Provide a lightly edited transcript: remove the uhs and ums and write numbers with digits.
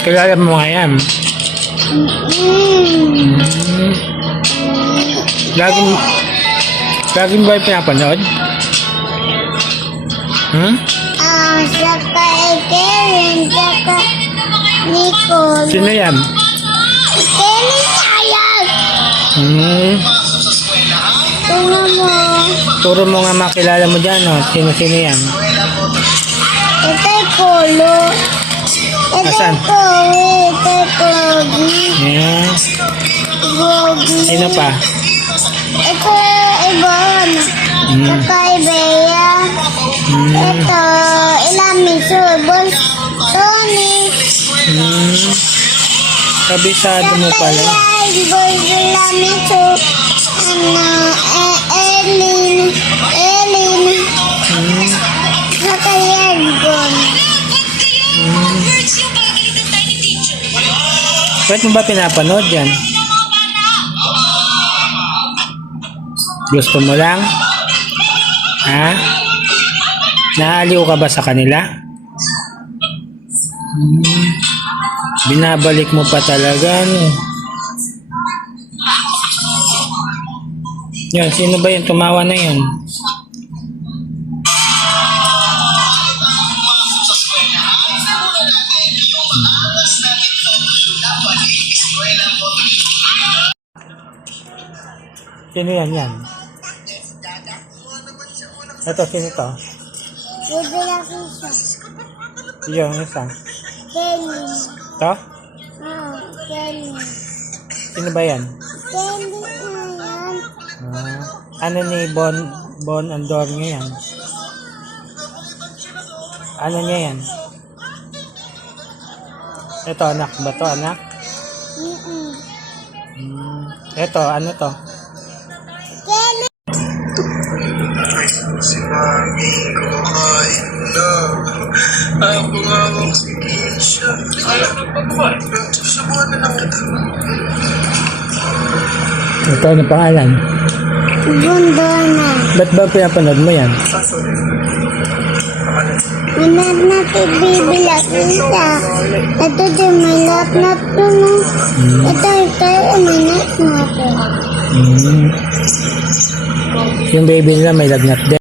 Kilala mo nga yan. Laging ba yung pinapanood? Saka Karen, saka Nicole. Sino yan? Karen sayang. Tuna mo. Turo mo nga makilala mo dyan, no? Sino yan? Ito'y Polo. Asan? Ito'y Chloe. Ito'y Chloe. Yan. Chloe. Sino pa? Ito Ibon. Saka Ibea. Ito Ilamiso. Tony. Kabisado mo pala. Ibon Ilamiso. Ellen. Saka Yergon. Bakit mo ba pinapanood yan? Gusto mo lang? Ha? Naaliw ka ba sa kanila? Binabalik mo pa talaga, no? Yan, sino ba yun? Tumawa na yun. Sino yan? Ito, sino to? Bebe lang isa. Yung isa. Kelly. To? Kelly. Sino ba yan? Kelly na yan. Ano ni Bon Andor niya yan? Ano niya yan? Ito, anak ba to, anak? Ito, ano to? Kelly. Si mami ko ay ako nga ang sige siya. Susubukan na lang kita. Ito, ano pangalan? Bundona. Ba't ba pinapanood mo yan? Manap na TV lang isa. Ito din may laptop to no. Ito may laptop. Yung baby nila may lagnat din.